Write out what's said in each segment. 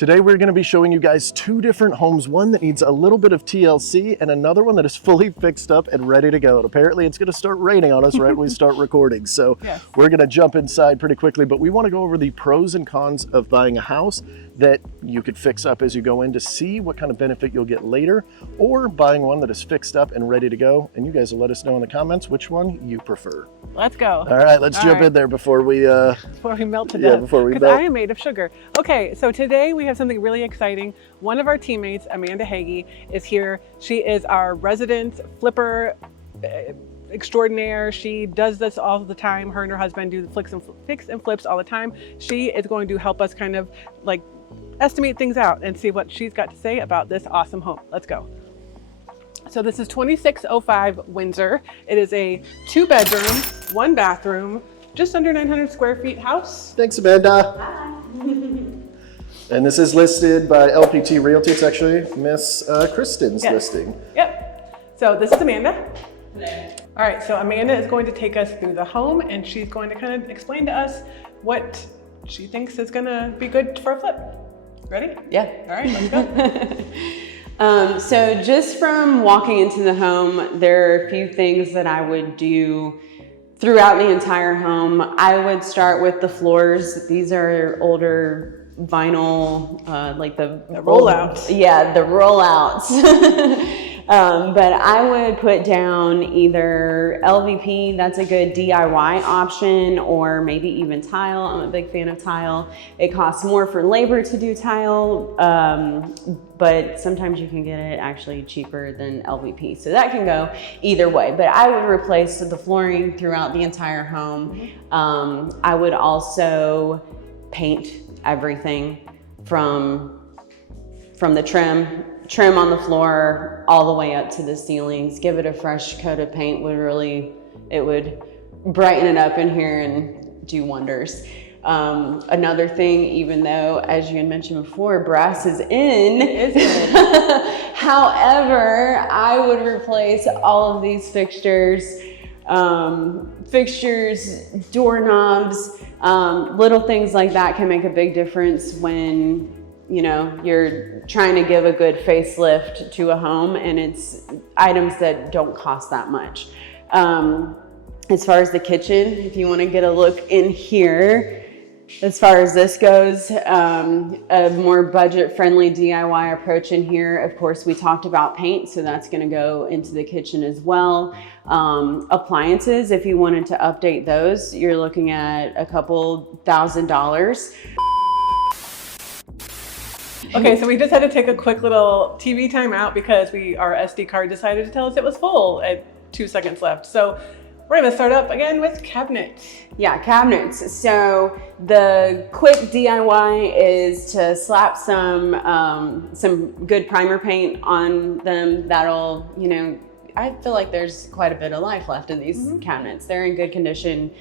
Today we're going to be showing you guys two different homes, one that needs a little bit of TLC and another one that is fully fixed up and ready to go. And apparently it's going to start raining on us right when we start recording. So yes, we're going to jump inside pretty quickly, but we want to go over the pros and cons of buying a house that you could fix up as you go in to see what kind of benefit you'll get later, or buying one that is fixed up and ready to go. And you guys will let us know in the comments which one you prefer. Let's go. All right, let's jump in there before we melt to death. before we because melt. I am made of sugar. Okay, so today we have something really exciting. One of our teammates, Amanda Hagee, is here. She is our resident flipper extraordinaire. She does this all the time. Her and her husband do the fix and flips all the time. She is going to help us kind of like estimate things out and see what she's got to say about this awesome home. Let's go. So this is 2605 Windsor. It is a 2-bedroom, 1-bathroom, just under 900 square feet house. Thanks, Amanda. Hi. And this is listed by LPT Realty. It's actually Miss Kristen's Yes. listing. Yep. So this is Amanda. Hello. All right, so Amanda is going to take us through the home and she's going to kind of explain to us what she thinks is gonna be good for a flip. Ready? Yeah. All right, let's go. So just from walking into the home, there are a few things that I would do throughout the entire home. I would start with the floors. These are older vinyl, like the rollouts. Yeah, the rollouts. But I would put down either LVP, that's a good DIY option, or maybe even tile. I'm a big fan of tile. It costs more for labor to do tile, but sometimes you can get it actually cheaper than LVP. So that can go either way, but I would replace the flooring throughout the entire home. I would also paint everything from the trim on the floor all the way up to the ceilings. Give it a fresh coat of paint it would brighten it up in here and do wonders. Another thing, even though, as you had mentioned before, brass is in, however, I would replace all of these fixtures, doorknobs, little things like that can make a big difference when you're trying to give a good facelift to a home, and it's items that don't cost that much. As far as the kitchen, if you want to get a look in here, as far as this goes, a more budget-friendly DIY approach in here. Of course, we talked about paint, so that's going to go into the kitchen as well. Appliances, if you wanted to update those, you're looking at a couple $1,000s. Okay, so we just had to take a quick little TV time out because our SD card decided to tell us it was full at 2 seconds left. So we're gonna start up again with cabinets. Yeah, cabinets. So the quick DIY is to slap some good primer paint on them. That'll, I feel like there's quite a bit of life left in these cabinets. They're in good condition,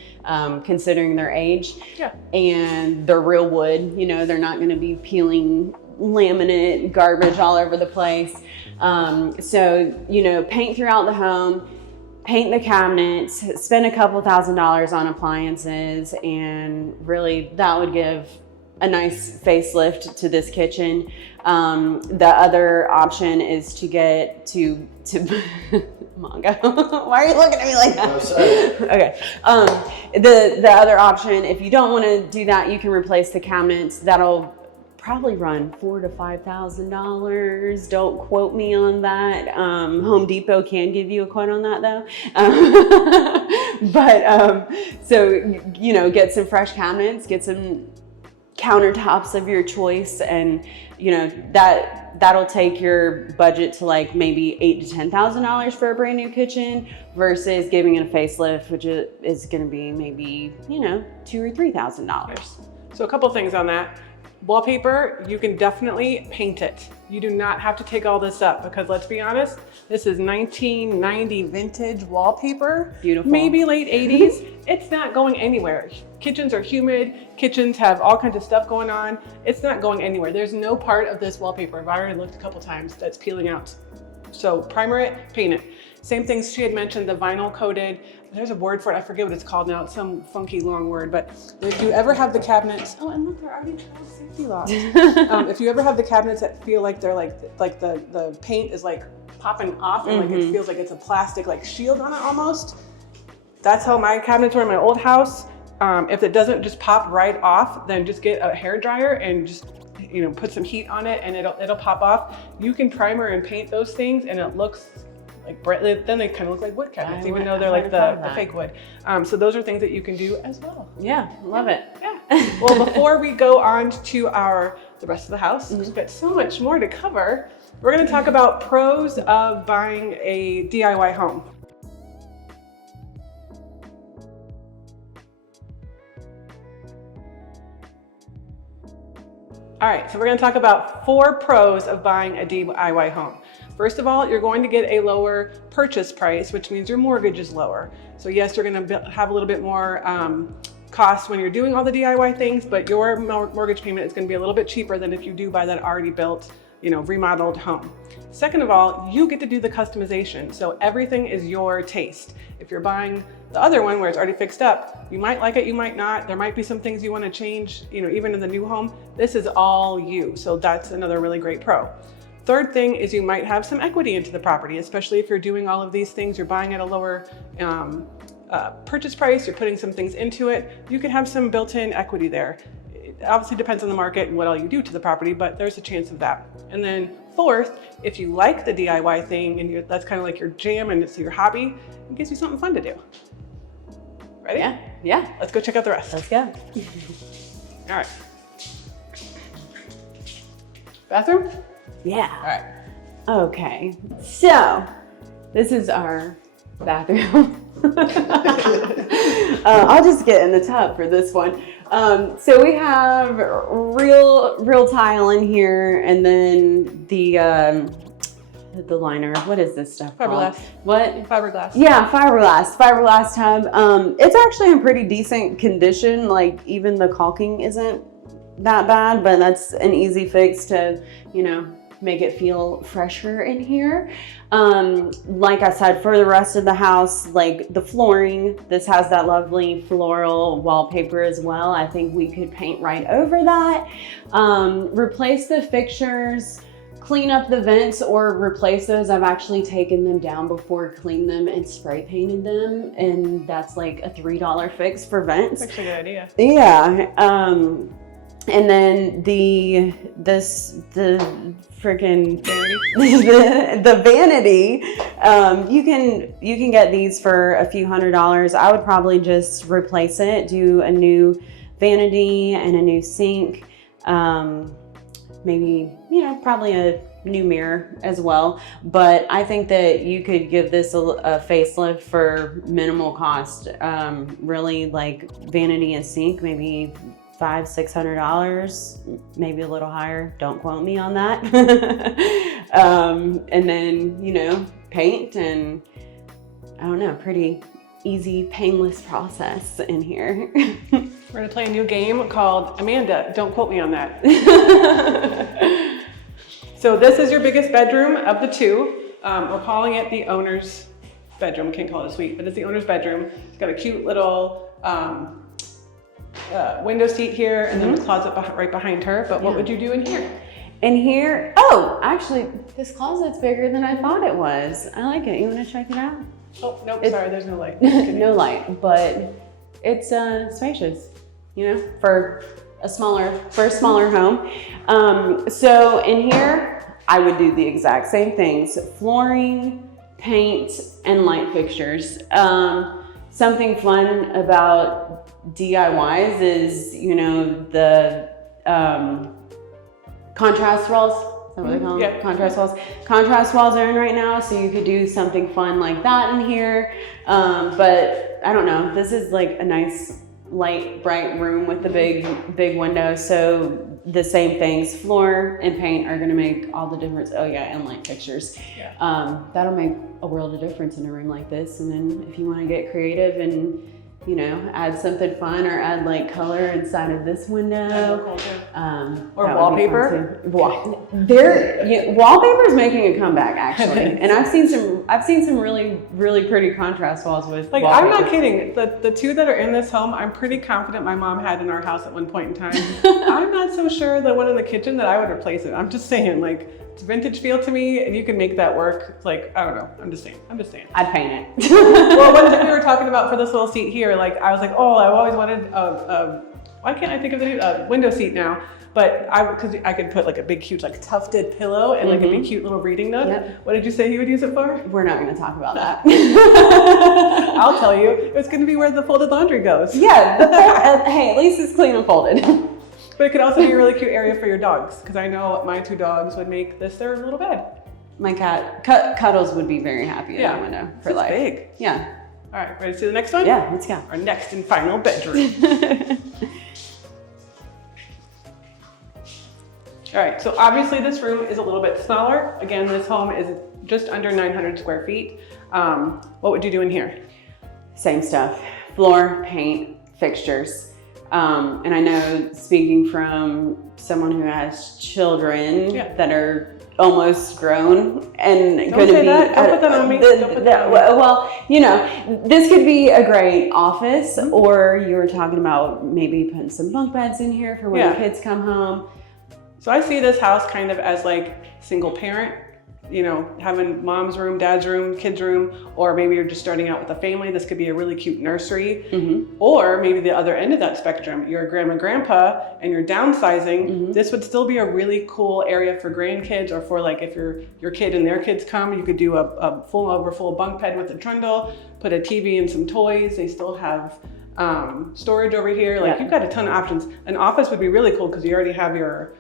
considering their age. Yeah. And they're real wood. They're not gonna be peeling laminate garbage all over the place. So, paint throughout the home, paint the cabinets, spend a couple $1,000s on appliances, and really that would give a nice facelift to this kitchen. The other option is to get to Mongo. Why are you looking at me like that? Oh, sorry. Okay. The other option, if you don't want to do that, you can replace the cabinets. That'll probably run $4,000 to $5,000. Don't quote me on that. Home Depot can give you a quote on that though. So get some fresh cabinets, get some countertops of your choice, and that'll take your budget to like maybe $8,000 to $10,000 for a brand new kitchen versus giving it a facelift, which is going to be maybe $2,000 or $3,000. so a couple things on that. Wallpaper, you can definitely paint it. You do not have to take all this up because let's be honest, this is 1990 vintage wallpaper. Beautiful. Maybe late 80s. It's not going anywhere. Kitchens are humid. Kitchens have all kinds of stuff going on. It's not going anywhere. There's no part of this wallpaper, I've already looked a couple times, that's peeling out. So primer it, paint it. Same things she had mentioned, the vinyl coated, there's a word for it, I forget what it's called now, it's some funky long word, but if you ever have the cabinets, oh, and look, they're already child safety locks. If you ever have the cabinets that feel like they're like the paint is like popping off and like it feels like it's a plastic like shield on it almost, that's how my cabinets were in my old house. If it doesn't just pop right off, then just get a hair dryer and just put some heat on it and it'll pop off. You can primer and paint those things and it looks like bright. Then they kind of look like wood cabinets, even though they're like the fake wood. So those are things that you can do as well. Yeah, love it. Yeah. Well, before we go on to the rest of the house, we've got so much more to cover. We're going to talk about pros of buying a DIY home. All right, so we're going to talk about 4 pros of buying a DIY home. First of all, you're going to get a lower purchase price, which means your mortgage is lower. So yes, you're going to have a little bit more costs when you're doing all the DIY things, but your mortgage payment is going to be a little bit cheaper than if you do buy that already built, remodeled home. Second of all, you get to do the customization. So everything is your taste. If you're buying the other one where it's already fixed up, you might like it, you might not. There might be some things you want to change, even in the new home. This is all you. So that's another really great pro. Third thing is you might have some equity into the property, especially if you're doing all of these things, you're buying at a lower purchase price, you're putting some things into it, you could have some built-in equity there. It obviously depends on the market and what all you do to the property, but there's a chance of that. And then fourth, if you like the DIY thing and that's kind of like your jam and it's your hobby, it gives you something fun to do. Ready? Yeah. Let's go check out the rest. Let's go. All right. Bathroom? Yeah. All right. Okay, so this is our bathroom. I'll just get in the tub for this one. So we have real tile in here, and then the liner. What is this stuff called? Fiberglass. What? Fiberglass. Yeah, fiberglass tub. It's actually in pretty decent condition. Like even the caulking isn't that bad, but that's an easy fix to, make it feel fresher in here. Like I said, for the rest of the house, like the flooring, this has that lovely floral wallpaper as well. I think we could paint right over that. Replace the fixtures, clean up the vents or replace those. I've actually taken them down before, cleaned them and spray painted them. And that's like a $3 fix for vents. That's actually a good idea. Yeah. And then the freaking the vanity, you can get these for a few $100s. I would probably just replace it, do a new vanity and a new sink, maybe probably a new mirror as well. But I think that you could give this a facelift for minimal cost. Really, like vanity and sink, maybe $500-600, maybe a little higher. Don't quote me on that. And then, paint, and I don't know, pretty easy, painless process in here. We're gonna play a new game called Amanda, don't quote me on that. So this is your biggest bedroom of the two. We're calling it the owner's bedroom. Can't call it a suite, but it's the owner's bedroom. It's got a cute little window seat here, and then the closet right behind her. But what would you do in here? In here, actually, this closet's bigger than I thought it was. I like it. You want to check it out? Oh, nope, sorry, there's no light. No light, but it's spacious, for a smaller home. So in here, I would do the exact same things: flooring, paint, and light fixtures. Something fun about DIYs is, the contrast walls. Is that what they call them? Yeah. Contrast walls. Contrast walls are in right now, so you could do something fun like that in here. But I don't know. This is like a nice, light, bright room with the big window. So the same things, floor and paint, are going to make all the difference. Oh yeah, and light fixtures. Yeah. That'll make a world of difference in a room like this. And then if you want to get creative and add something fun or add like color inside of this window. Or wallpaper. Wallpaper is making a comeback actually. And I've seen some I've seen some really, really pretty contrast walls with Like, I'm wallpaper. not kidding. The two that are in this home, I'm pretty confident my mom had in our house at one point in time. I'm not so sure the one in the kitchen that I would replace it. I'm just saying, like, it's vintage feel to me, and you can make that work. Like, I don't know. I'm just saying. I'd paint it. Well, one thing we were talking about for this little seat here, like, I was like, oh, I've always wanted why can't I think of the name? A window seat now. But because I could put like a big, huge, like tufted pillow and like a big, cute little reading nook. Yep. What did you say you would use it for? We're not going to talk about that. I'll tell you. It's going to be where the folded laundry goes. Yeah. Hey, at least it's clean and folded. But it could also be a really cute area for your dogs, because I know my 2 dogs would make this their little bed. My cat, Cuddles, would be very happy in the window for It's life. big. Yeah. All right, ready to see the next one? Yeah, let's go. Our next and final bedroom. All right, so obviously this room is a little bit smaller. Again, this home is just under 900 square feet. What would you do in here? Same stuff. Floor, paint, fixtures. And I know, speaking from someone who has children that are almost grown and Don't say that. Don't put that on me. Don't put that on me. Well, you know, this could be a great office, or you were talking about maybe putting some bunk beds in here for when the kids come home. So I see this house kind of as like single parent, you know, having mom's room, dad's room, kids room, or maybe you're just starting out with a family. This could be a really cute nursery. Or maybe the other end of that spectrum, you're a grandma, grandpa, and you're downsizing. This would still be a really cool area for grandkids, or for like if your kid and their kids come, you could do a full bunk bed with a trundle, put a TV and some toys. They still have storage over here. Like you've got a ton of options. An office would be really cool because you already have your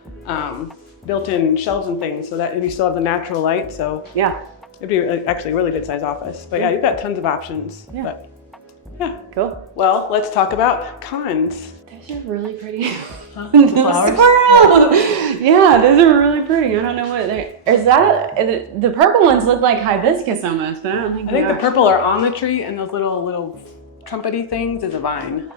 built-in shelves and things, and you still have the natural light. So yeah, it'd be actually a really good size office. But yeah, you've got tons of options. Yeah. But yeah, cool. Well, let's talk about cons. Those are really pretty. Flowers. Squirrel. Yeah, those are really pretty. I don't know what is that. The purple ones look like hibiscus almost, but I don't think. I think the purple are on the tree, and those little trumpety things is a vine,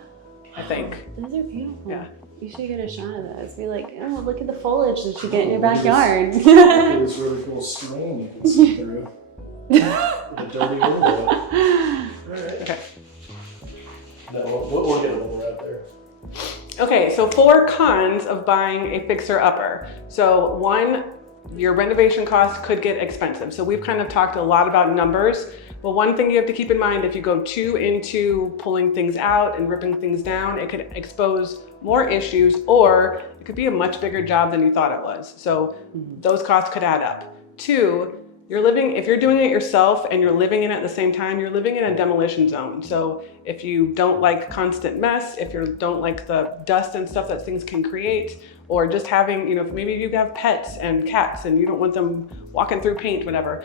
I think. Those are beautiful. Yeah. You should get a shot of those. Be like, oh, look at the foliage that you get in your backyard. Look at this really cool screen you can see through. With a dirty window. All right. Okay. No, we'll get a little right there. Okay, so 4 cons of buying a fixer-upper. So 1, your renovation costs could get expensive. So we've kind of talked a lot about numbers. But one thing you have to keep in mind, if you go too into pulling things out and ripping things down, it could expose more issues, or it could be a much bigger job than you thought it was. So those costs could add up. 2, if you're doing it yourself and you're living in it at the same time, you're living in a demolition zone. So if you don't like constant mess, if you don't like the dust and stuff that things can create, or just having, you know, maybe you have pets and cats and you don't want them walking through paint, whatever,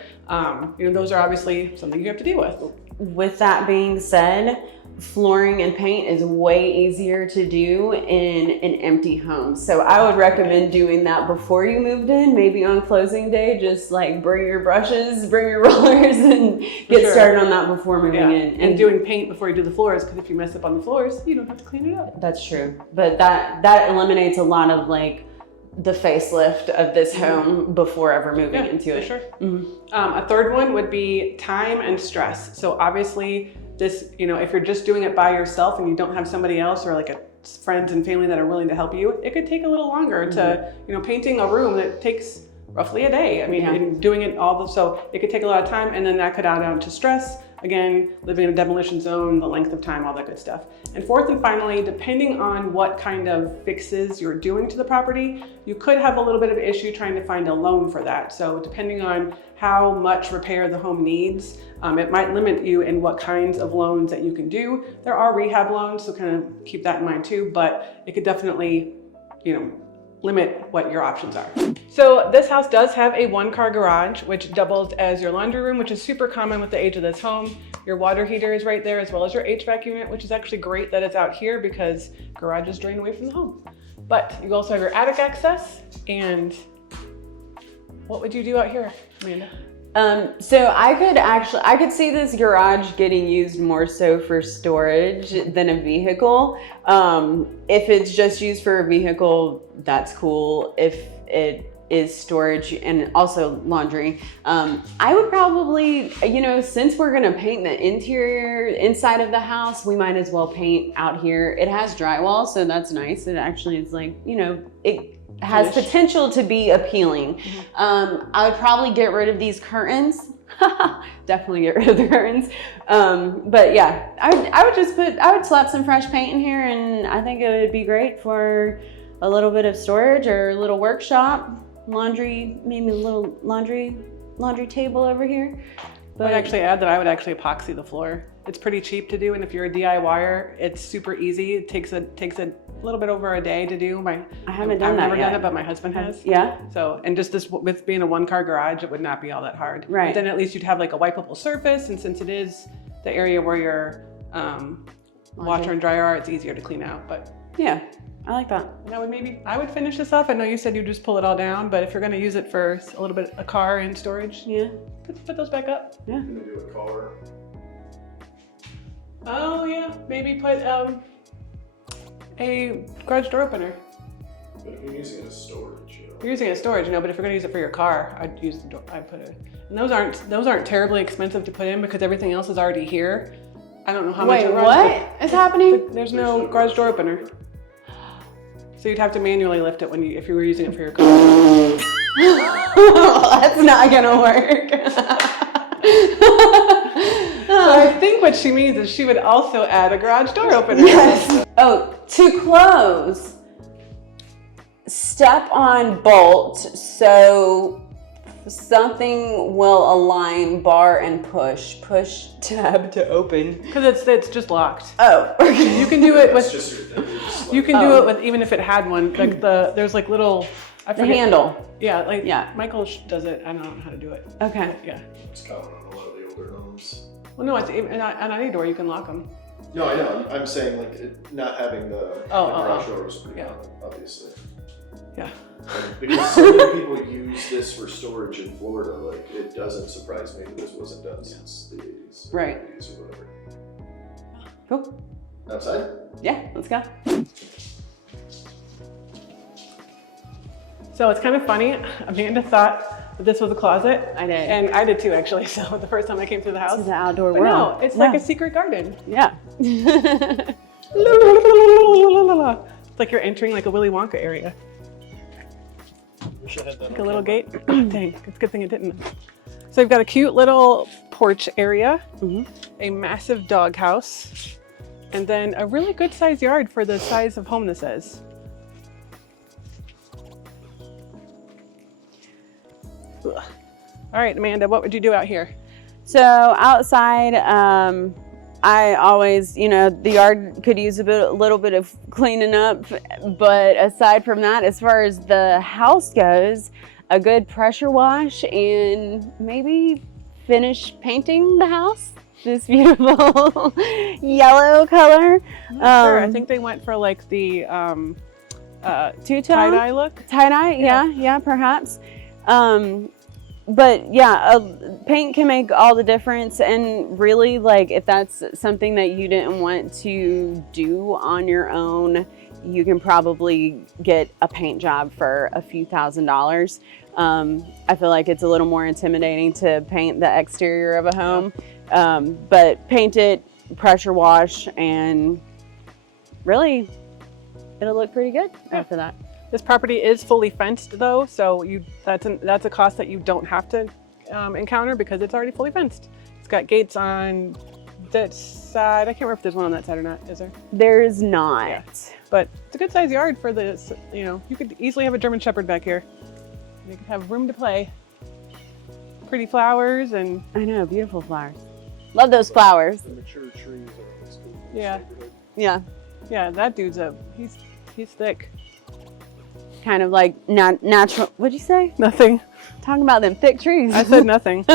you know, those are obviously something you have to deal with. With that being said, flooring and paint is way easier to do in an empty home. So I would recommend doing that before you moved in, maybe on closing day. Just like bring your brushes, bring your rollers, and get started on that before moving in. And doing paint before you do the floors, because if you mess up on the floors, you don't have to clean it up. That's true. But that eliminates a lot of like the facelift of this home before ever moving into it. Sure. A third one would be time and stress. So obviously this, you know, if you're just doing it by yourself and you don't have somebody else or like friends and family that are willing to help you, it could take a little longer to, you know, painting a room that takes roughly a day. I mean, and doing it so it could take a lot of time, and then that could add on to stress. Again, living in a demolition zone, the length of time, all that good stuff. And fourth and finally, depending on what kind of fixes you're doing to the property, you could have a little bit of issue trying to find a loan for that. So depending on how much repair the home needs, it might limit you in what kinds of loans that you can do. There are rehab loans, so kind of keep that in mind too, but it could definitely, you know, limit what your options are. So this house does have a 1-car garage, which doubles as your laundry room, which is super common with the age of this home. Your water heater is right there, as well as your HVAC unit, which is actually great that it's out here because garages drain away from the home. But you also have your attic access. And what would you do out here, Amanda? So I could see this garage getting used more so for storage than a vehicle. If it's just used for a vehicle, that's cool. If it is storage and also laundry. I would probably, you know, since we're gonna paint the interior inside of the house, we might as well paint out here. It has drywall, so that's nice. It actually is like, you know, it has potential to be appealing. I would probably get rid of these curtains. Definitely get rid of the curtains. But yeah, I would slap some fresh paint in here, and I think it would be great for a little bit of storage or a little workshop. Laundry, maybe a little laundry table over here. But I'd actually add that I would actually epoxy the floor. It's pretty cheap to do, and if you're a DIYer, it's super easy. It takes a little bit over a day to do. I haven't done that I've never yet. done it, but my husband has. Yeah. So, and just this, with being a one-car garage, it would not be all that hard. Right. But then at least you'd have like a wipeable surface, and since it is the area where your washer and dryer are, it's easier to clean out. But yeah, I like that. and I would finish this up. I know you said you just pull it all down, but if you're going to use it for a little bit, a car and storage, Yeah. put those back up. Yeah. Can we do a car? Oh yeah, maybe put a garage door opener. But if you're using it as storage, you know. You're using it as storage, no, but if you're gonna use it for your car, I'd use the door, I'd put it. And those aren't terribly expensive to put in because everything else is already here. I don't know how much. Wait, what is happening? But there's no garage door opener. So you'd have to manually lift it if you were using it for your car. That's not gonna work. So I think what she means is she would also add a garage door opener. Yes. Oh, to close, step on bolt so something will align bar and push. Push tab to open. Because it's just locked. Oh. You can do it It's with. just your thing. You just You can do it with even if it had one. Like there's like little. I The forget. handle. Yeah, like Yeah. Michael does it. I don't know how to do it. Okay. Yeah. It's common on a lot of the older homes. Well, no, it's even on any door you can lock them. No, I know. I'm saying like not having the garage door was pretty common, obviously. Yeah. And because so many people use this for storage in Florida, like it doesn't surprise me that this wasn't done since the 80s. Right. 80s or whatever. Cool. Outside? Yeah, let's go. So it's kind of funny. Amanda thought that this was a closet. I did. And I did too, actually. So the first time I came through the house. This is the outdoor But world. no, it's like a secret garden. Yeah. It's like you're entering like a Willy Wonka area. Wish I had that Like a little gate. Dang, it's a good thing it didn't. So you've got a cute little porch area, a massive dog house, and then a really good sized yard for the size of home this is. Ugh. All right, Amanda, what would you do out here? So outside, I always, the yard could use a little bit of cleaning up. But aside from that, as far as the house goes, a good pressure wash and maybe finish painting the house. This beautiful yellow color. Sure, I think they went for like the Two-tone? tie-dye look. Tie-dye, yeah, perhaps. But yeah, paint can make all the difference. And really, like, if that's something that you didn't want to do on your own, you can probably get a paint job for a few $1,000s. I feel like it's a little more intimidating to paint the exterior of a home. But paint it, pressure wash, and really, it'll look pretty good after that. This property is fully fenced though, so that's a cost that you don't have to encounter because it's already fully fenced. It's got gates on that side. I can't remember if there's one on that side or not, is there? There's not. Yeah. But it's a good sized yard for this, you could easily have a German Shepherd back here. You could have room to play. Pretty flowers and... I know, beautiful flowers. Love those flowers. The mature trees are always cool. in this Yeah. neighborhood. Yeah. Yeah, that dude's he's thick. Kind of like natural. What'd you say? Nothing. Talking about them thick trees. I said nothing.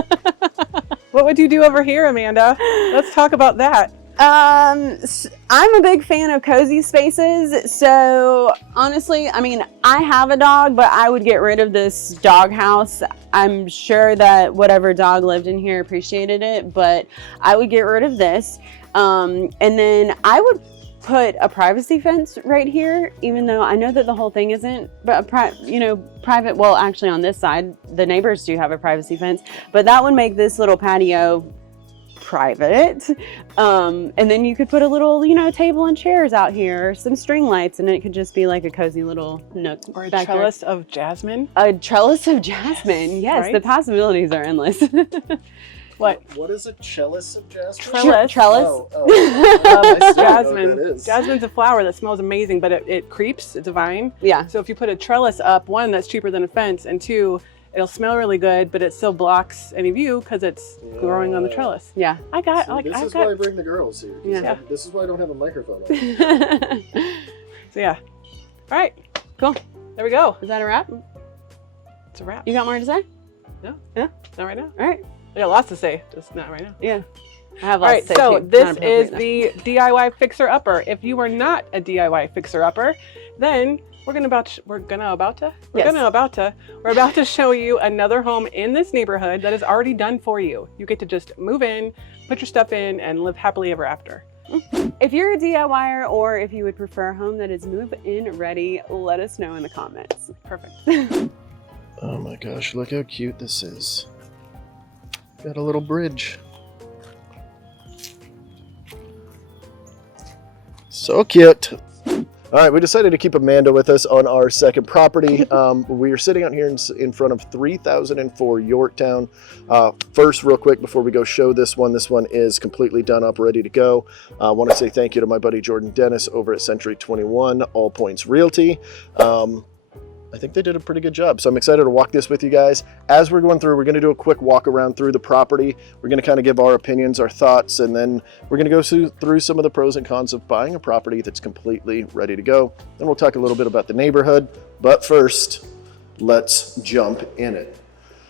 What would you do over here, Amanda? Let's talk about that. I'm a big fan of cozy spaces. So honestly, I mean, I have a dog, but I would get rid of this dog house. I'm sure that whatever dog lived in here appreciated it, but I would get rid of this. And then I would put a privacy fence right here, even though I know that the whole thing isn't, but private. Well, actually on this side, the neighbors do have a privacy fence, but that would make this little patio private. And then you could put a little, table and chairs out here, some string lights, and it could just be like a cozy little nook. Or a trellis of jasmine. A trellis of jasmine. Yes, right? The possibilities are endless. What is a trellis of jasmine? Trellis. I see Jasmine. what that is. Jasmine's a flower that smells amazing, but it creeps. It's a vine. Yeah. So if you put a trellis up, one, that's cheaper than a fence, and two, it'll smell really good, but it still blocks any view because it's growing on the trellis. Yeah. This is why I bring the girls here. Yeah. This is why I don't have a microphone on. So yeah. All right. Cool. There we go. Is that a wrap? It's a wrap. You got more to say? No. Yeah. Not right now. All right. I got lots to say, just not right now. Yeah. I have All lots right, to say so too. this Not is appropriate, the DIY Fixer Upper. If you are not a DIY Fixer Upper, then we're about to show you another home in this neighborhood that is already done for you. You get to just move in, put your stuff in, and live happily ever after. If you're a DIYer or if you would prefer a home that is move-in ready, let us know in the comments. Perfect. Oh my gosh, look how cute this is. Got a little bridge. So cute. All right, we decided to keep Amanda with us on our second property. We are sitting out here in front of 3004 Yorktown. First, real quick, before we go show this one is completely done up, ready to go. I want to say thank you to my buddy Jordan Dennis over at Century 21, All Points Realty. I think they did a pretty good job. So I'm excited to walk this with you guys. As we're going through, we're going to do a quick walk around through the property. We're going to kind of give our opinions, our thoughts, and then we're going to go through some of the pros and cons of buying a property that's completely ready to go. Then we'll talk a little bit about the neighborhood. But first, let's jump in it.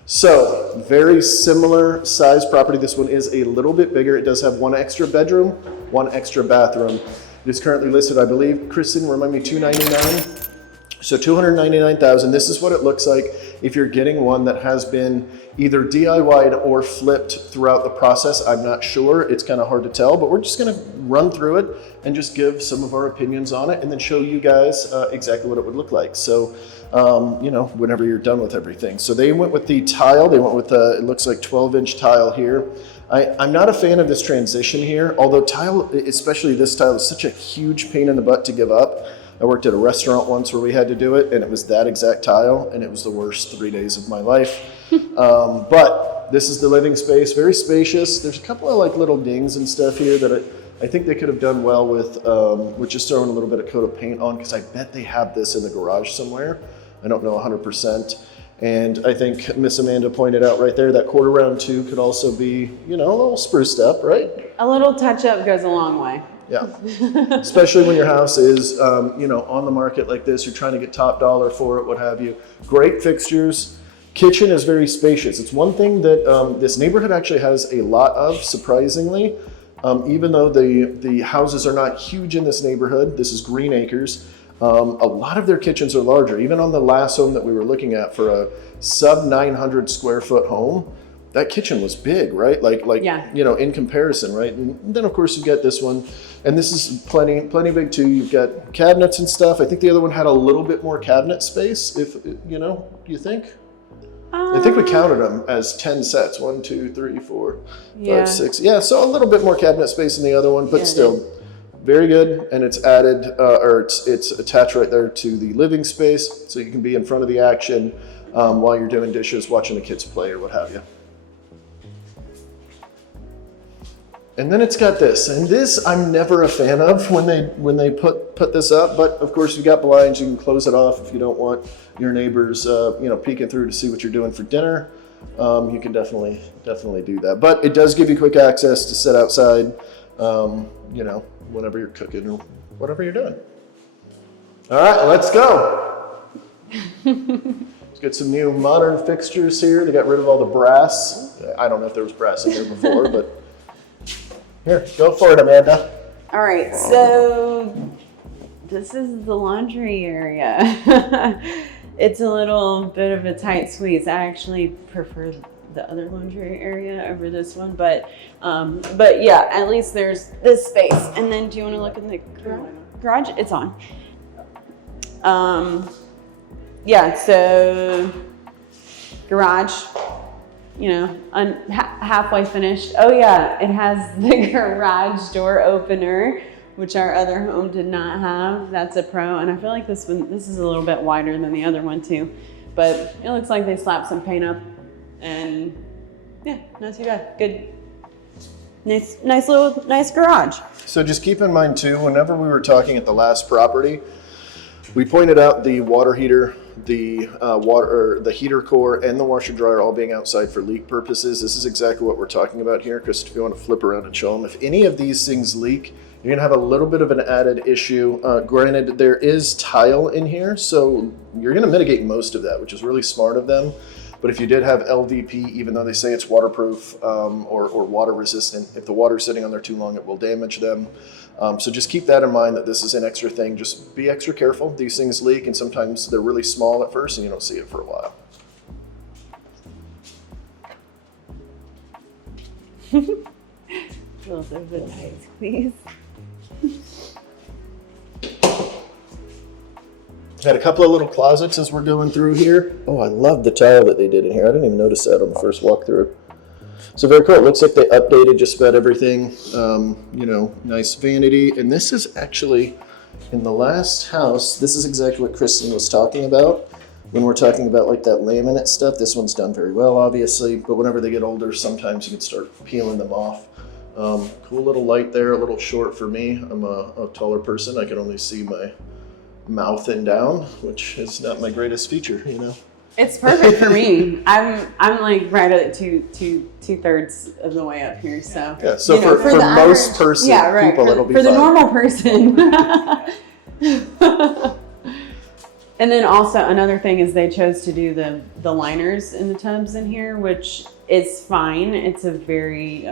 So, very similar size property. This one is a little bit bigger. It does have one extra bedroom, one extra bathroom. It is currently listed, I believe, Kristen, remind me, $299. So $299,000, this is what it looks like if you're getting one that has been either DIY'd or flipped throughout the process. I'm not sure, it's kind of hard to tell, but we're just gonna run through it and just give some of our opinions on it and then show you guys exactly what it would look like. So, whenever you're done with everything. So they went with the tile, they went with it looks like 12-inch tile here. I'm not a fan of this transition here, although tile, especially this tile, is such a huge pain in the butt to give up. I worked at a restaurant once where we had to do it, and it was that exact tile, and it was the worst 3 days of my life. But this is the living space, very spacious. There's a couple of like little dings and stuff here that I think they could have done well with just throwing a little bit of coat of paint on, because I bet they have this in the garage somewhere. I don't know 100%. And I think Miss Amanda pointed out right there that quarter round too could also be, a little spruced up, right? A little touch up goes a long way. Yeah, especially when your house is, on the market like this, you're trying to get top dollar for it, what have you. Great fixtures. Kitchen is very spacious. It's one thing that this neighborhood actually has a lot of, surprisingly. Even though the houses are not huge in this neighborhood, this is Green Acres, a lot of their kitchens are larger. Even on the last home that we were looking at for a sub 900 square foot home, that kitchen was big, right? Yeah. In comparison, right? And then of course you get this one, and this is plenty big too. You've got cabinets and stuff. I think the other one had a little bit more cabinet space, if you think? I think we counted them as 10 sets. 1, 2, 3, 4, 5, 6. Yeah, so a little bit more cabinet space in the other one, but still very good. And it's added, it's attached right there to the living space, so you can be in front of the action while you're doing dishes, watching the kids play or what have you. And then it's got this, and this I'm never a fan of when they put this up. But of course, you got blinds, you can close it off if you don't want your neighbors, peeking through to see what you're doing for dinner. You can definitely do that. But it does give you quick access to sit outside, whenever you're cooking or whatever you're doing. All right, let's go. Let's get some new modern fixtures here. They got rid of all the brass. I don't know if there was brass in here before, but. Here, go for it, Amanda. All right, so this is the laundry area. It's a little bit of a tight squeeze. I actually prefer the other laundry area over this one, but yeah, at least there's this space. And then do you want to look in the garage? It's on. Yeah, so garage, you know, halfway finished. Oh yeah, it has the garage door opener, which our other home did not have. That's a pro, and I feel like this is a little bit wider than the other one too, but it looks like they slapped some paint up, and yeah, not too bad. Good, nice garage. So just keep in mind too, whenever we were talking at the last property, we pointed out the water heater, the heater core, and the washer dryer all being outside for leak purposes. This is exactly what we're talking about here. Chris, if you want to flip around and show them, if any of these things leak, you're gonna have a little bit of an added issue. Granted, there is tile in here, so you're gonna mitigate most of that, which is really smart of them. But if you did have LVP, even though they say it's waterproof or water resistant, if the water's sitting on there too long, it will damage them. So just keep that in mind, that this is an extra thing. Just be extra careful. These things leak, and sometimes they're really small at first and you don't see it for a while. A little bit of a tight squeeze. Had a couple of little closets as we're going through here. Oh, I love the tile that they did in here. I didn't even notice that on the first walkthrough. So very cool. It looks like they updated just about everything. You know, nice vanity. And this is actually, in the last house, this is exactly what Kristen was talking about. When we're talking about like that laminate stuff, this one's done very well, obviously. But whenever they get older, sometimes you can start peeling them off. Cool little light there, a little short for me. I'm a taller person. I can only see my mouth and down, which is not my greatest feature, you know. It's perfect for me. I'm like right at two-thirds of the way up here, so yeah. So you know, for most people, it'll be for fine. the normal person. And then also another thing is they chose to do the liners in the tubs in here, which is fine. It's a very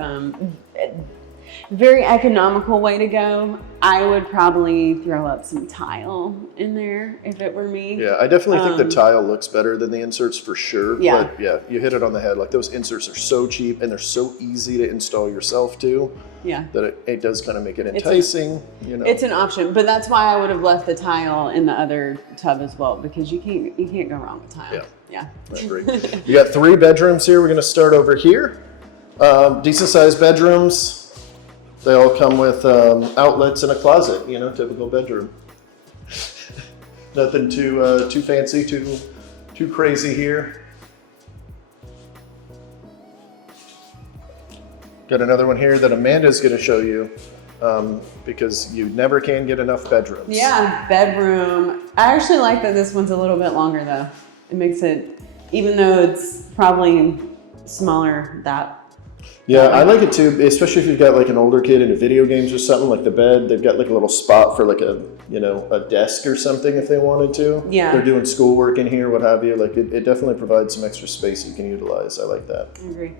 economical way to go. I would probably throw up some tile in there if it were me. Yeah, I definitely think the tile looks better than the inserts for sure. Yeah. But yeah, you hit it on the head. Like, those inserts are so cheap and they're so easy to install yourself too. Yeah. That it does kind of make it enticing, you know. It's an option, but that's why I would have left the tile in the other tub as well, because you can't go wrong with tile. Yeah. That's great. You got 3 bedrooms here. We're going to start over here. Decent sized bedrooms. They all come with outlets and a closet, you know, typical bedroom. Nothing too fancy, too crazy here. Got another one here that Amanda's going to show you because you never can get enough bedrooms. Yeah, bedroom. I actually like that this one's a little bit longer though. It makes it, even though it's probably smaller, that. Yeah, I like it too, especially if you've got like an older kid into video games or something, like the bed. They've got like a little spot for like a desk or something if they wanted to. Yeah. They're doing schoolwork in here, what have you. Like it definitely provides some extra space you can utilize. I like that. I agree.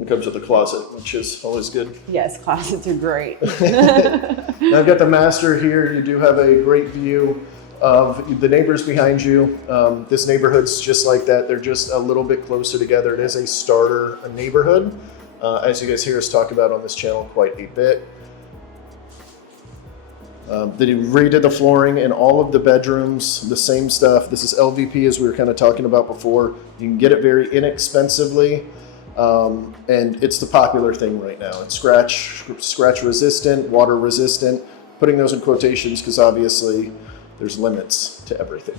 It comes with a closet, which is always good. Yes, closets are great. Now I've got the master here. You do have a great view of the neighbors behind you. This neighborhood's just like that. They're just a little bit closer together. It is a starter neighborhood. As you guys hear us talk about on this channel quite a bit. They redid the flooring in all of the bedrooms, the same stuff. This is LVP, as we were kind of talking about before. You can get it very inexpensively, and it's the popular thing right now. It's scratch resistant, water resistant. Putting those in quotations because obviously there's limits to everything.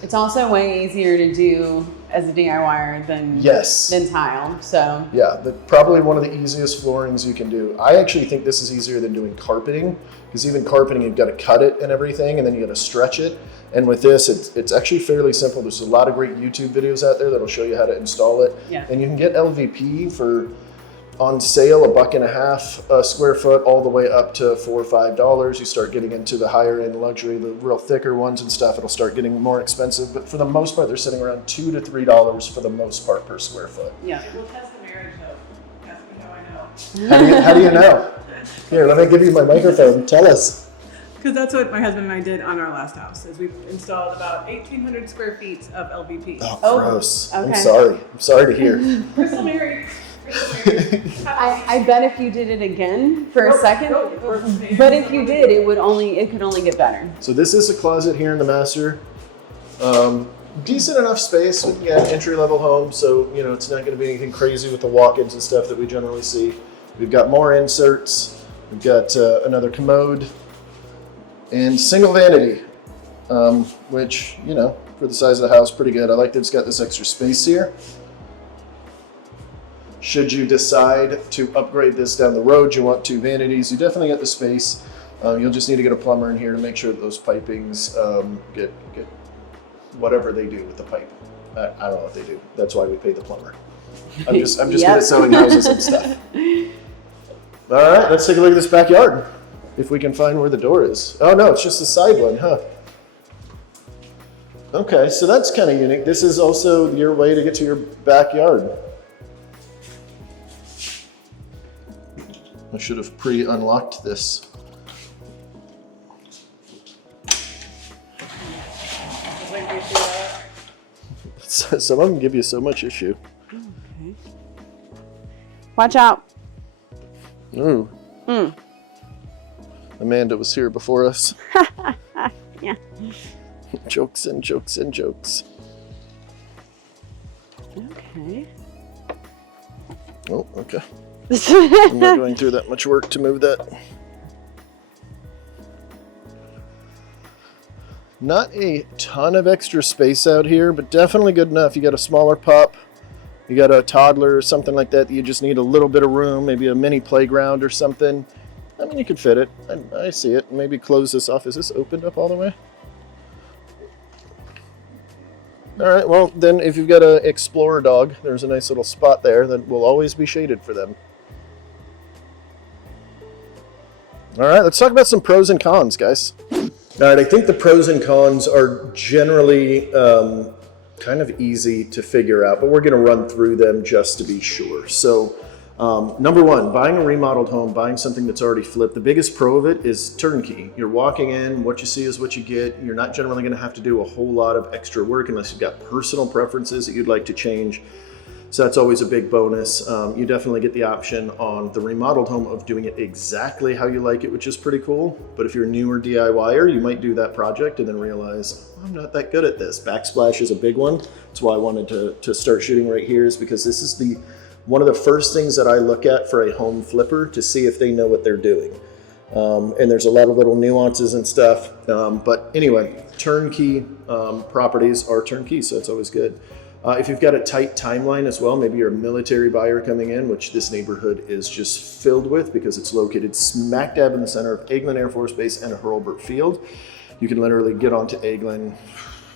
It's also way easier to do as a DIYer than tile. So yeah, probably one of the easiest floorings you can do. I actually think this is easier than doing carpeting, because even carpeting, you've got to cut it and everything, and then you got to stretch it. And with this, it's actually fairly simple. There's a lot of great YouTube videos out there that'll show you how to install it. Yeah. And you can get LVP for on sale $1.50 a square foot, all the way up to $4 or $5. You start getting into the higher end luxury, the real thicker ones and stuff, it'll start getting more expensive. But for the most part, they're sitting around $2 to $3 for the most part per square foot. yeah. We'll test the marriage though. Ask me how I know. How do you know? Here, let me give you my microphone. Tell us. Because that's what my husband and I did on our last house, is we installed about 1,800 square feet of LVP. Oh, gross. okay. I'm sorry to hear. Crystal Mary. I bet if you did it again for a second, Nope. but if you did, it could only get better. So this is a closet here in the master. Decent enough space. Yeah, entry-level home, so you know it's not going to be anything crazy with the walk-ins and stuff that we generally see. We've got more inserts. We've got another commode and single vanity, which, you know, for the size of the house, pretty good. I like that it's got this extra space here. Should you decide to upgrade this down the road, you want 2 vanities, you definitely get the space. You'll just need to get a plumber in here to make sure that those pipings get whatever they do with the pipe. I don't know what they do. That's why we pay the plumber. I'm just good at selling houses and stuff. All right, let's take a look at this backyard. If we can find where the door is. Oh no, it's just the side one, huh? Okay, so that's kind of unique. This is also your way to get to your backyard. I should have pre-unlocked this. Some of them give you so much issue. Okay. Watch out. Ooh. Amanda was here before us. Yeah. Jokes and jokes and jokes. Okay. Oh, okay. I'm not going through that much work to move that. Not a ton of extra space out here, but definitely good enough. You got a smaller pup, you got a toddler or something like that, you just need a little bit of room, maybe a mini playground or something. I mean, you could fit it. I see it. Maybe close this off. Is this opened up all the way? All right, well, then if you've got an Explorer dog, there's a nice little spot there that will always be shaded for them. All right, let's talk about some pros and cons, guys. All right, I think the pros and cons are generally kind of easy to figure out, but we're going to run through them just to be sure. So, number one, buying a remodeled home, buying something that's already flipped, the biggest pro of it is turnkey. You're walking in, what you see is what you get. You're not generally going to have to do a whole lot of extra work unless you've got personal preferences that you'd like to change. So that's always a big bonus. You definitely get the option on the remodeled home of doing it exactly how you like it, which is pretty cool. But if you're a newer DIYer, you might do that project and then realize, I'm not that good at this. Backsplash is a big one. That's why I wanted to start shooting right here, is because this is one of the first things that I look at for a home flipper to see if they know what they're doing. And there's a lot of little nuances and stuff. But anyway, turnkey properties are turnkey, so it's always good. If you've got a tight timeline as well, maybe you're a military buyer coming in, which this neighborhood is just filled with because it's located smack dab in the center of Eglin Air Force Base and Hurlburt Field. You can literally get onto Eglin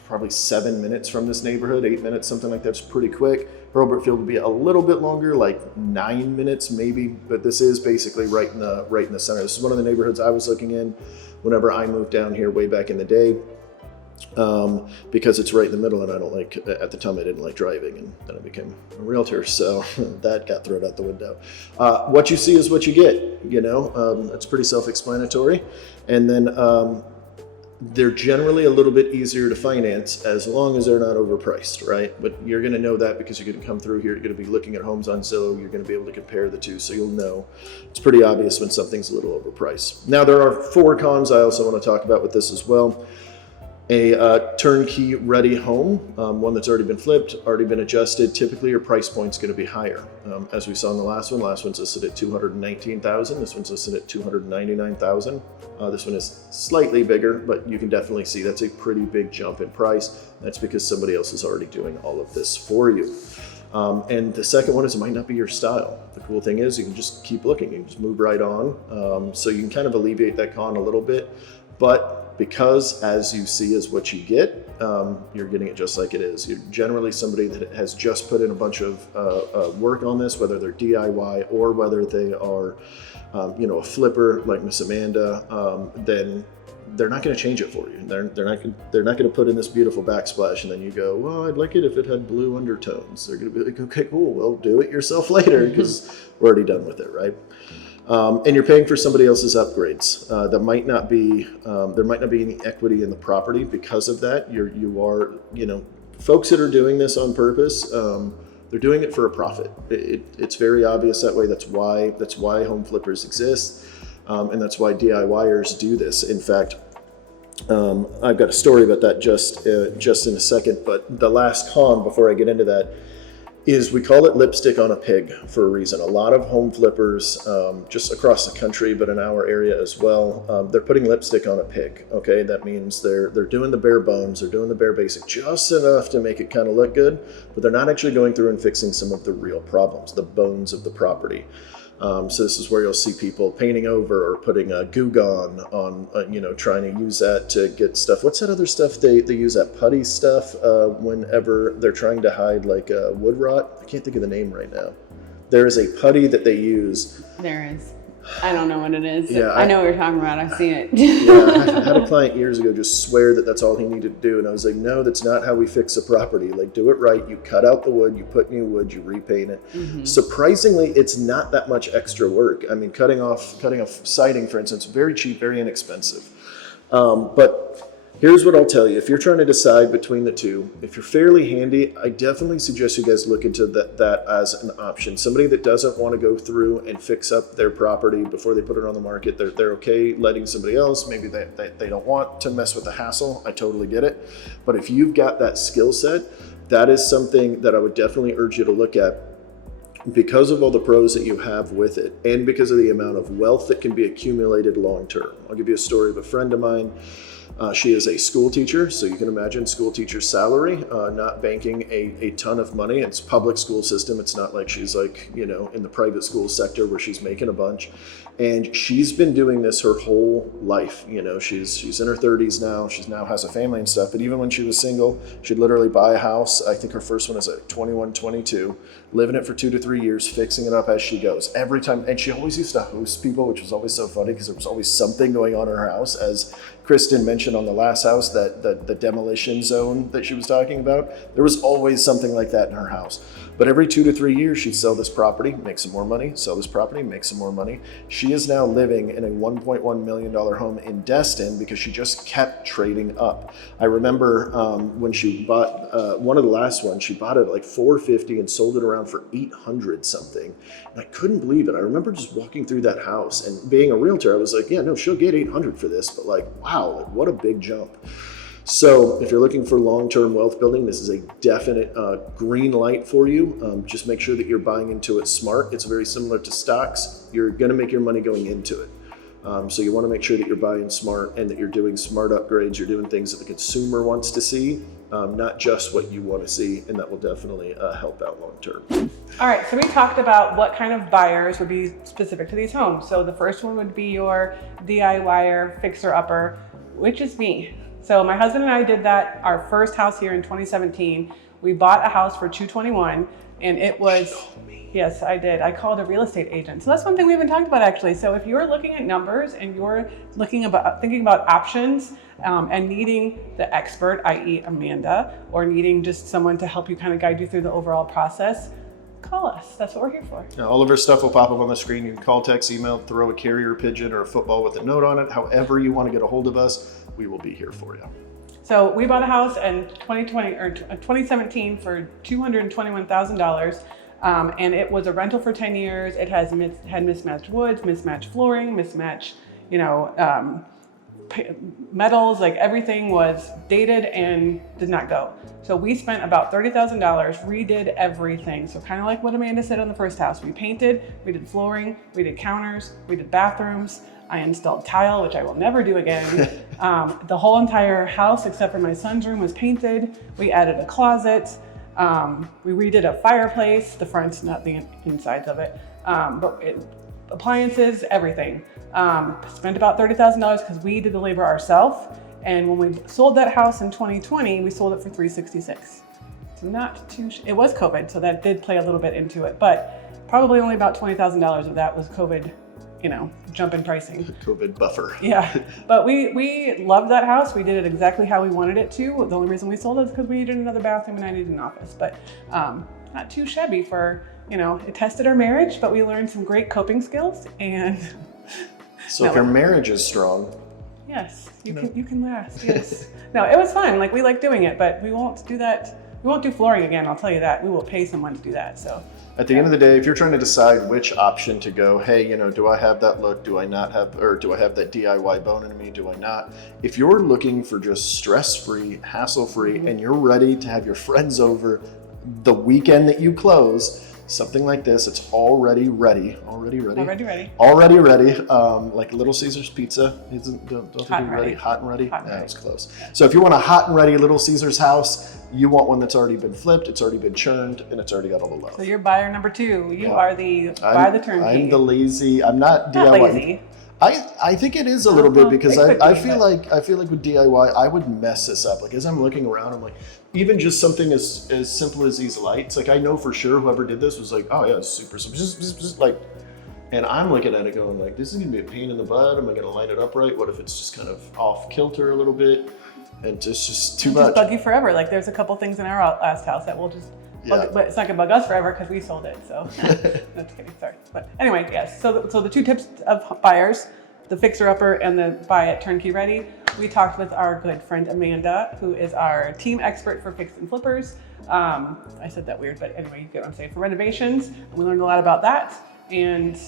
probably 7 minutes from this neighborhood, 8 minutes, something like that's pretty quick. Hurlburt Field would be a little bit longer, like 9 minutes maybe, but this is basically right in the center. This is one of the neighborhoods I was looking in whenever I moved down here way back in the day. Because it's right in the middle, and I don't like, at the time I didn't like driving, and then I became a realtor, so that got thrown out the window. What you see is what you get, you know, it's pretty self-explanatory. And then they're generally a little bit easier to finance as long as they're not overpriced, right? But you're going to know that because you're going to come through here, you're going to be looking at homes on Zillow, you're going to be able to compare the two, so you'll know. It's pretty obvious when something's a little overpriced. Now, there are 4 cons I also want to talk about with this as well. A turnkey ready home, one that's already been flipped, already been adjusted. Typically your price point's going to be higher. As we saw in the last one's listed at $219,000. This one's listed at $299,000. This one is slightly bigger, but you can definitely see that's a pretty big jump in price. That's because somebody else is already doing all of this for you. And the second one is it might not be your style. The cool thing is you can just keep looking, you can just move right on. So you can kind of alleviate that con a little bit, but because as you see is what you get, you're getting it just like it is. You're generally somebody that has just put in a bunch of work on this, whether they're DIY or whether they are, you know, a flipper like Miss Amanda, then they're not going to change it for you. They're not going to put in this beautiful backsplash and then you go, well, I'd like it if it had blue undertones. They're going to be like, okay, cool, well, do it yourself later because we're already done with it, right? And you're paying for somebody else's upgrades. There might not be any equity in the property because of that. You are, folks that are doing this on purpose, they're doing it for a profit. It's very obvious that way. That's why home flippers exist, and that's why DIYers do this. In fact, I've got a story about that just in a second. But the last con before I get into that is we call it lipstick on a pig for a reason. A lot of home flippers, just across the country, but in our area as well, they're putting lipstick on a pig. Okay, that means they're doing the bare bones, they're doing the bare basic, just enough to make it kind of look good, but they're not actually going through and fixing some of the real problems, the bones of the property. So this is where you'll see people painting over or putting a Goo Gone on, trying to use that to get stuff. What's that other stuff they use, that putty stuff, whenever they're trying to hide like wood rot? I can't think of the name right now. There is a putty that they use. There is. I don't know what it is. Yeah, I know what you're talking about. I've seen it. Yeah, I had a client years ago just swear that that's all he needed to do. And I was like, no, that's not how we fix a property. Like, do it right. You cut out the wood, you put new wood, you repaint it. Mm-hmm. Surprisingly, it's not that much extra work. I mean, cutting off siding, for instance, very cheap, very inexpensive. But here's what I'll tell you. If you're trying to decide between the two, if you're fairly handy, I definitely suggest you guys look into that as an option. Somebody that doesn't want to go through and fix up their property before they put it on the market, they're okay letting somebody else. Maybe they don't want to mess with the hassle. I totally get it. But if you've got that skill set, that is something that I would definitely urge you to look at, because of all the pros that you have with it and because of the amount of wealth that can be accumulated long term. I'll give you a story of a friend of mine. She is a school teacher, so you can imagine school teacher's salary, not banking a ton of money. It's public school system. It's not like she's like, in the private school sector where she's making a bunch. And she's been doing this her whole life. She's in her 30s now. She now has a family and stuff. But even when she was single, she'd literally buy a house. I think her first one is like 21, 22, live in it for 2 to 3 years, fixing it up as she goes. Every time, and she always used to host people, which was always so funny because there was always something going on in her house. As Kristen mentioned on the last house, that the demolition zone that she was talking about, there was always something like that in her house. But every 2 to 3 years, she'd sell this property, make some more money, sell this property, make some more money. She is now living in a $1.1 million home in Destin because she just kept trading up. I remember when she bought one of the last ones, she bought it at like $450 and sold it around for $800 something. And I couldn't believe it. I remember just walking through that house and being a realtor, I was like, yeah, no, she'll get $800 for this, but like, wow, like what a big jump. So if you're looking for long-term wealth building, this is a definite green light for you. Just make sure that you're buying into it smart. It's very similar to stocks. You're going to make your money going into it. So you want to make sure that you're buying smart and that you're doing smart upgrades. You're doing things that the consumer wants to see, not just what you want to see, and that will definitely help out long-term. All right, so we talked about what kind of buyers would be specific to these homes. So the first one would be your DIYer, fixer-upper, which is me. So my husband and I did that, our first house here in 2017. We bought a house for $221, and it was, yes, I did. I called a real estate agent. So that's one thing we haven't talked about actually. So if you're looking at numbers and you're thinking about options and needing the expert, i.e. Amanda, or needing just someone to help you kind of guide you through the overall process, call us. That's what we're here for. Yeah, all of our stuff will pop up on the screen. You can call, text, email, throw a carrier pigeon or a football with a note on it. However you want to get a hold of us, we will be here for you. So we bought a house in 2017 for $221,000, and it was a rental for 10 years. It had mismatched woods, mismatched flooring, mismatched, metals, like everything was dated and did not go. So we spent about $30,000, redid everything. So kind of like what Amanda said on the first house, we painted, we did flooring, we did counters, we did bathrooms. I installed tile, which I will never do again. The whole entire house, except for my son's room, was painted. We added a closet. We redid a fireplace, the fronts, not the insides of it. Appliances, everything. Spent about $30,000 because we did the labor ourselves. And when we sold that house in 2020, we sold it for $366. So not too, it was COVID, so that did play a little bit into it, but probably only about $20,000 of that was COVID, jump in pricing. COVID buffer. Yeah, but we loved that house. We did it exactly how we wanted it to. The only reason we sold it is because we needed another bathroom and I needed an office, but not too shabby for you know, it tested our marriage, but we learned some great coping skills. And So if your marriage is strong, yes, you can last. Yes. No, it was fun. Like, we like doing it, but we won't do that. We won't do flooring again. I'll tell you that. We will pay someone to do that. So at the end of the day, if you're trying to decide which option to go, hey, you know, do I have that look? Do I not have, or do I have that DIY bone in me? Do I not? If you're looking for just stress-free, hassle-free, and you're ready to have your friends over the weekend that you close, something like this, it's already ready. already ready. Like Little Caesar's pizza. Don't think Hot you're and ready. ready. Hot and ready? Hot and Yeah, ready. it's close. So if you want a hot and ready Little Caesar's house, you want one that's already been flipped, it's already been churned, and it's already got all the love. So you're buyer number 2. You Yeah. are the buy the turnkey. I'm the lazy. I'm not DIY. Not lazy. I think it is a little bit because it could I be, feel but- like with DIY I would mess this up. Like as I'm looking around, I'm like, even just something as simple as these lights. Like I know for sure whoever did this was like, oh yeah, it's super simple. Just like, and I'm looking at it going like, this is gonna be a pain in the butt. Am I gonna line it up right? What if it's just kind of off kilter a little bit? And it's just too much. Just bug you forever. Like there's a couple things in our last house that will just bug, but it's not gonna bug us forever because we sold it. So that's kidding. Sorry. But anyway, yes. So the 2 tips of buyers, the fixer-upper and the buy it turnkey ready. We talked with our good friend Amanda, who is our team expert for fix and flippers. I said that weird, but anyway, you get what I'm saying, for renovations. And we learned a lot about that. And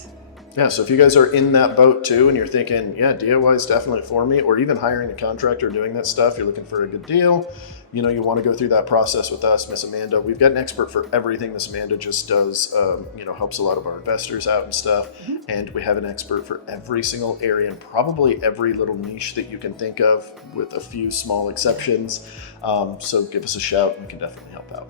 yeah, so if you guys are in that boat too and you're thinking, yeah, DIY is definitely for me, or even hiring a contractor doing that stuff, you're looking for a good deal, you know, you want to go through that process with us, Miss Amanda. We've got an expert for everything. Miss Amanda just does, you know, helps a lot of our investors out and stuff. And we have an expert for every single area and probably every little niche that you can think of with a few small exceptions. So give us a shout and we can definitely help out.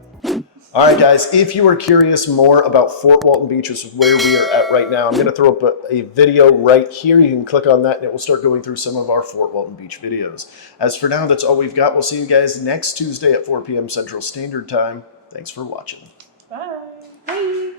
All right, guys, if you are curious more about Fort Walton Beach, which is where we are at right now, I'm going to throw up a video right here. You can click on that and it will start going through some of our Fort Walton Beach videos. As for now, that's all we've got. We'll see you guys next Tuesday at 4 p.m. Central Standard Time. Thanks for watching. bye. Bye.